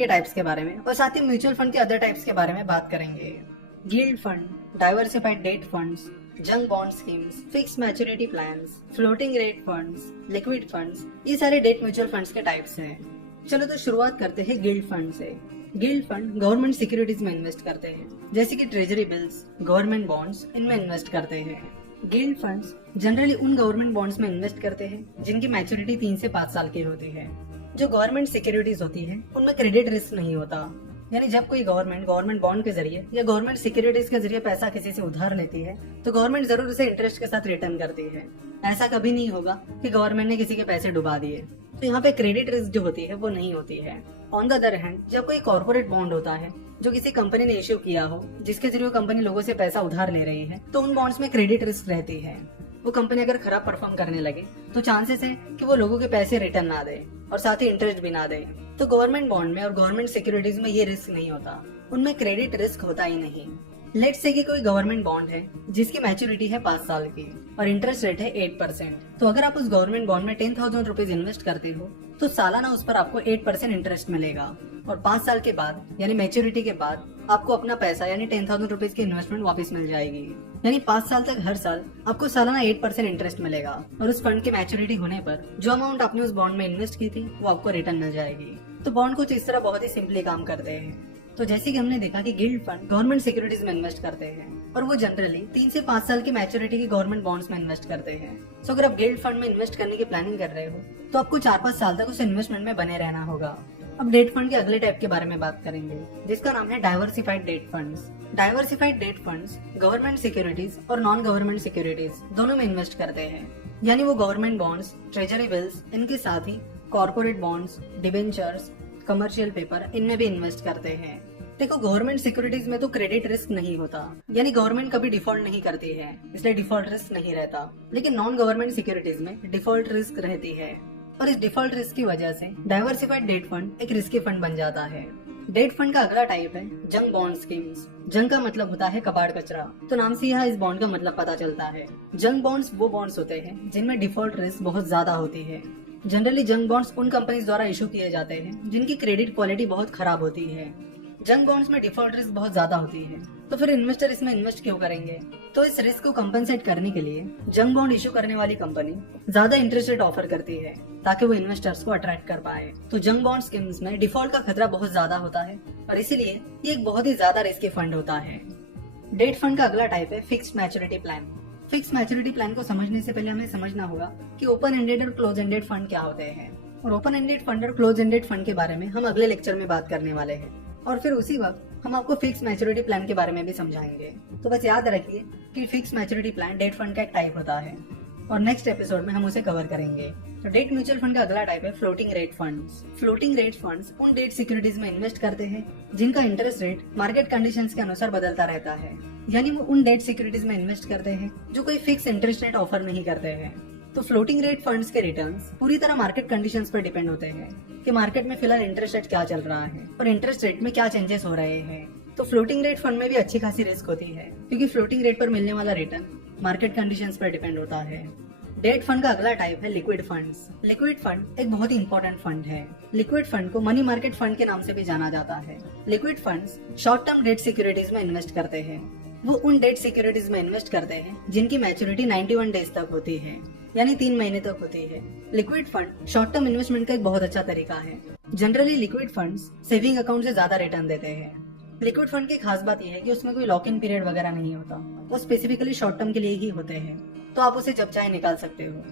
के टाइप्स के बारे में और साथ ही म्यूचुअल फंड के अदर टाइप्स के बारे में बात करेंगे। Yield fund, diversified date funds, junk bond schemes, fix maturity plans, floating rate funds, liquid funds, ये सारे डेट म्यूचुअल फंड्स के टाइप्स हैं। चलो तो शुरुआत करते हैं गिल्ड फंड से। गिल्ड फंड गवर्नमेंट सिक्योरिटीज में इन्वेस्ट करते हैं, जैसे कि ट्रेजरी बिल्स, गवर्नमेंट बॉन्ड्स, इनमें इन्वेस्ट करते हैं। गिल्ड फंड्स जनरली उन गवर्नमेंट बॉन्ड्स में इन्वेस्ट करते हैं जिनकी मैच्योरिटी 3 से 5 साल की होती है। जो गवर्नमेंट सिक्योरिटीज होती है उनमें क्रेडिट रिस्क नहीं होता, यानी जब कोई गवर्नमेंट बॉन्ड के जरिए या गवर्नमेंट सिक्योरिटीज के जरिए पैसा किसी से उधार लेती है तो गवर्नमेंट जरूर उसे इंटरेस्ट के साथ रिटर्न करती है। ऐसा कभी नहीं होगा कि गवर्नमेंट ने किसी के पैसे डुबा दिए। तो यहाँ पे क्रेडिट रिस्क जो होती है वो नहीं होती है। ऑन द अदर हैंड, जब कोई कॉर्पोरेट बॉन्ड होता है जो किसी कंपनी ने इश्यू किया हो, जिसके जरिए वो कंपनी लोगों से पैसा उधार ले रही है, तो उन बॉन्ड्स में क्रेडिट रिस्क रहती है। वो कंपनी अगर खराब परफॉर्म करने लगे तो चांसेस है कि वो लोगों के पैसे रिटर्न ना दे और साथ ही इंटरेस्ट भी ना दे। तो गवर्नमेंट बॉन्ड में और गवर्नमेंट सिक्योरिटीज में ये रिस्क नहीं होता, उनमें क्रेडिट रिस्क होता ही नहीं। लेट्स से कि कोई गवर्नमेंट बॉन्ड है जिसकी मैच्योरिटी है 5 साल की और इंटरेस्ट रेट है 8%। तो अगर आप उस गवर्नमेंट बॉन्ड में 10,000 रुपीज इन्वेस्ट करते हो तो सालाना उस पर आपको 8% इंटरेस्ट मिलेगा और 5 साल के बाद यानी मैच्योरिटी के बाद आपको अपना पैसा यानी 10,000 रुपीज की इन्वेस्टमेंट वापस मिल जाएगी। यानी 5 साल तक हर साल आपको सालाना 8% इंटरेस्ट मिलेगा और उस फंड की मैच्योरिटी होने पर जो अमाउंट आपने उस बॉन्ड में इन्वेस्ट की थी वो आपको रिटर्न मिल जाएगी। तो बॉन्ड कुछ इस तरह बहुत ही सिंपली काम करते हैं। तो जैसे कि हमने देखा कि गिल्ड फंड गवर्नमेंट सिक्योरिटीज में इन्वेस्ट करते हैं और वो जनरली 3 से 5 साल की मैच्योरिटी की गवर्नमेंट बॉन्ड्स में इन्वेस्ट करते हैं। सो अगर आप गिल्ड फंड में इन्वेस्ट करने की प्लानिंग कर रहे हो तो आपको 4-5 साल तक उस इन्वेस्टमेंट में बने रहना होगा। अब डेट फंड के अगले टाइप के बारे में बात करेंगे, जिसका नाम है diversified date funds. Diversified date funds government securities और नॉन गवर्नमेंट सिक्योरिटीज दोनों में इन्वेस्ट करते हैं, यानी वो गवर्नमेंट बॉन्ड्स, ट्रेजरी बिल्स, इनके साथ ही corporate bonds, debentures, commercial paper, इनमें भी इन्वेस्ट करते हैं। देखो, गवर्नमेंट सिक्योरिटीज में तो क्रेडिट रिस्क नहीं होता, यानी गवर्नमेंट कभी डिफॉल्ट नहीं करती है, इसलिए डिफॉल्ट रिस्क नहीं रहता। लेकिन नॉन गवर्नमेंट सिक्योरिटीज में डिफॉल्ट रिस्क रहती है और इस डिफॉल्ट रिस्क की वजह से डाइवर्सिफाइड डेट फंड एक रिस्की फंड बन जाता है। डेट फंड का अगला टाइप है जंक बॉन्ड स्कीम्स। जंक का मतलब होता है कबाड़ कचरा, तो नाम से यहाँ इस बॉन्ड का मतलब पता चलता है। जंक बॉन्ड्स वो बॉन्ड्स होते हैं जिनमें डिफॉल्ट रिस्क बहुत ज्यादा होती है। जनरली जंक बॉन्ड्स उन कंपनीज द्वारा इशू किए जाते हैं जिनकी क्रेडिट क्वालिटी बहुत खराब होती है। जंक बॉन्ड्स में डिफॉल्ट रिस्क बहुत ज्यादा होती है, तो फिर इन्वेस्टर इसमें इन्वेस्ट क्यों करेंगे? तो इस रिस्क को कंपनसेट करने के लिए जंक बॉन्ड इशू करने वाली कंपनी ज्यादा इंटरेस्ट रेट ऑफर करती है ताकि वो इन्वेस्टर्स को अट्रैक्ट कर पाए। तो जंक बॉन्ड स्कीम्स में डिफॉल्ट का खतरा बहुत ज्यादा होता है और इसीलिए ये एक बहुत ही ज्यादा रिस्की फंड होता है। डेट फंड का अगला टाइप है fixed maturity plan. Fix maturity plan को समझने से पहले हमें समझना होगा कि ओपन एंडेड और क्लोज एंडेड फंड क्या होते हैं, और ओपन एंडेड फंड और क्लोज एंडेड फंड के बारे में हम अगले लेक्चर में बात करने वाले हैं। और फिर उसी वक्त हम आपको फिक्स मैच्योरिटी प्लान के बारे में भी समझाएंगे। तो बस याद रखिए कि fix maturity plan debt fund का एक टाइप होता है और नेक्स्ट एपिसोड में हम उसे कवर करेंगे। तो डेट म्यूचुअल फंड का अगला टाइप है floating rate funds. Floating rate funds उन डेट सिक्योरिटीज में इन्वेस्ट करते हैं जिनका इंटरेस्ट रेट मार्केट कंडीशंस के अनुसार बदलता रहता है, यानी वो उन डेट सिक्योरिटीज में इन्वेस्ट करते हैं जो कोई फिक्स इंटरेस्ट रेट ऑफर नहीं करते हैं। तो फ्लोटिंग रेट फंड्स के रिटर्न्स पूरी तरह मार्केट कंडीशंस पर डिपेंड होते हैं कि मार्केट में फिलहाल इंटरेस्ट रेट क्या चल रहा है और इंटरेस्ट रेट में क्या चेंजेस हो रहे हैं। तो फ्लोटिंग रेट फंड में भी अच्छी खासी रिस्क होती है क्योंकि फ्लोटिंग रेट पर मिलने वाला रिटर्न मार्केट कंडीशंस पर डिपेंड होता है। डेट फंड का अगला टाइप है लिक्विड फंड्स। लिक्विड फंड एक बहुत ही इंपॉर्टेंट फंड है। लिक्विड फंड को मनी मार्केट फंड के नाम से भी जाना जाता है। Liquid funds short term debt securities में इन्वेस्ट करते हैं। वो उन डेट सिक्योरिटीज में इन्वेस्ट करते हैं जिनकी मैच्योरिटी 91 डेज तक होती है, यानी 3 महीने तक होती है। Liquid fund short term investment का एक बहुत अच्छा तरीका है। Generally liquid funds saving account से ज्यादा रिटर्न देते हैं। लिक्विड फंड की खास बात यह है कि उसमें कोई लॉक इन पीरियड वगैरह नहीं होता, वो स्पेसिफिकली शॉर्ट टर्म के लिए ही होते हैं, तो आप उसे जब चाहे निकाल सकते हो।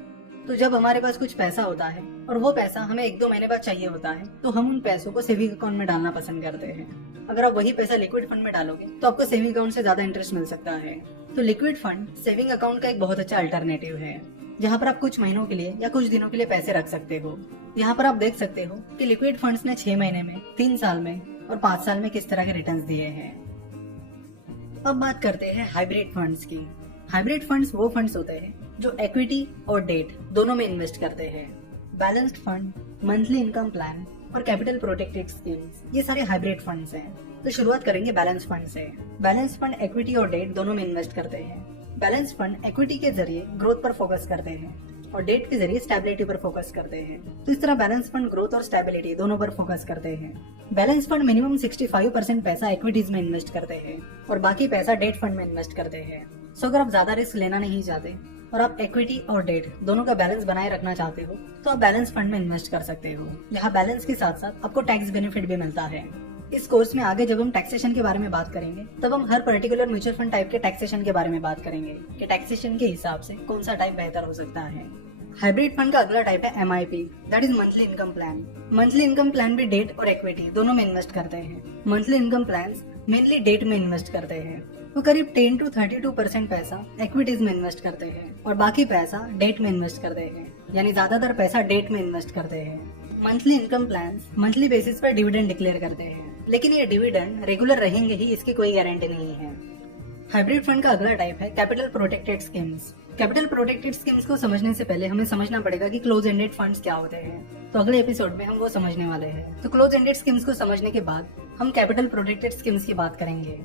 तो जब हमारे पास कुछ पैसा होता है और वो पैसा हमें 1-2 महीने बाद चाहिए होता है तो हम उन पैसों को सेविंग अकाउंट में डालना पसंद करते हैं। अगर आप वही पैसा लिक्विड फंड में डालोगे तो आपको सेविंग अकाउंट से ज्यादा इंटरेस्ट मिल सकता है। तो लिक्विड फंड सेविंग अकाउंट का एक बहुत अच्छा अल्टरनेटिव है, जहाँ पर आप कुछ महीनों के लिए या कुछ दिनों के लिए पैसे रख सकते हो। यहाँ पर आप देख सकते हो कि लिक्विड फंड्स ने 6 महीने में, 3 साल में और 5 साल में किस तरह के रिटर्न्स दिए हैं। अब बात करते हैं हाइब्रिड फंड्स की। हाइब्रिड फंड्स वो फंड्स होते हैं जो इक्विटी और डेट दोनों में इन्वेस्ट करते हैं। Balanced fund, monthly income plan और कैपिटल प्रोटेक्टेड स्कीम्स, ये सारे हाइब्रिड फंड्स हैं। तो शुरुआत करेंगे बैलेंस फंड से। बैलेंस फंड इक्विटी और डेट दोनों में इन्वेस्ट करते हैं। बैलेंस फंड इक्विटी के जरिए ग्रोथ पर फोकस करते हैं और डेट के जरिए स्टेबिलिटी पर फोकस करते हैं। तो इस तरह बैलेंस फंड ग्रोथ और स्टेबिलिटी दोनों पर फोकस करते हैं। बैलेंस फंड मिनिमम 65% पैसा इक्विटीज में इन्वेस्ट करते हैं और बाकी पैसा डेट फंड में इन्वेस्ट करते हैं। सो अगर आप ज्यादा रिस्क लेना नहीं चाहते और आप इक्विटी और डेट दोनों का बैलेंस बनाए रखना चाहते हो तो आप बैलेंस फंड में इन्वेस्ट कर सकते हो। यहाँ बैलेंस के साथ साथ आपको टैक्स बेनिफिट भी मिलता है। इस कोर्स में आगे जब हम टैक्सेशन के बारे में बात करेंगे तब हम हर पर्टिकुलर म्यूचुअल फंड टाइप के टैक्सेशन के बारे में बात करेंगे कि टैक्सेशन के हिसाब से कौन सा टाइप बेहतर हो सकता है। हाइब्रिड फंड का अगला टाइप है MIP, that is monthly income plan. Monthly income plan भी डेट और इक्विटी दोनों में इन्वेस्ट करते हैं। Monthly income plan mainly debt में इन्वेस्ट करते हैं। वो करीब 10 to 32% पैसा इक्विटीज में इन्वेस्ट करते हैं और बाकी पैसा डेट में इन्वेस्ट करते हैं, यानी ज्यादातर पैसा डेट में इन्वेस्ट करते हैं। Monthly income plan monthly basis पर डिविडेंड डिक्लेयर करते हैं, लेकिन ये डिविडेंड रेगुलर रहेंगे ही इसकी कोई गारंटी नहीं है। हाइब्रिड फंड का अगला टाइप है capital protected schemes. Capital protected schemes को समझने से पहले हमें समझना पड़ेगा कि क्लोज एंडेड फंड्स क्या होते हैं। तो अगले एपिसोड में हम वो समझने वाले हैं। तो क्लोज एंडेड स्कीम्स को समझने के बाद हम कैपिटल प्रोटेक्टेड स्कीम्स की बात करेंगे।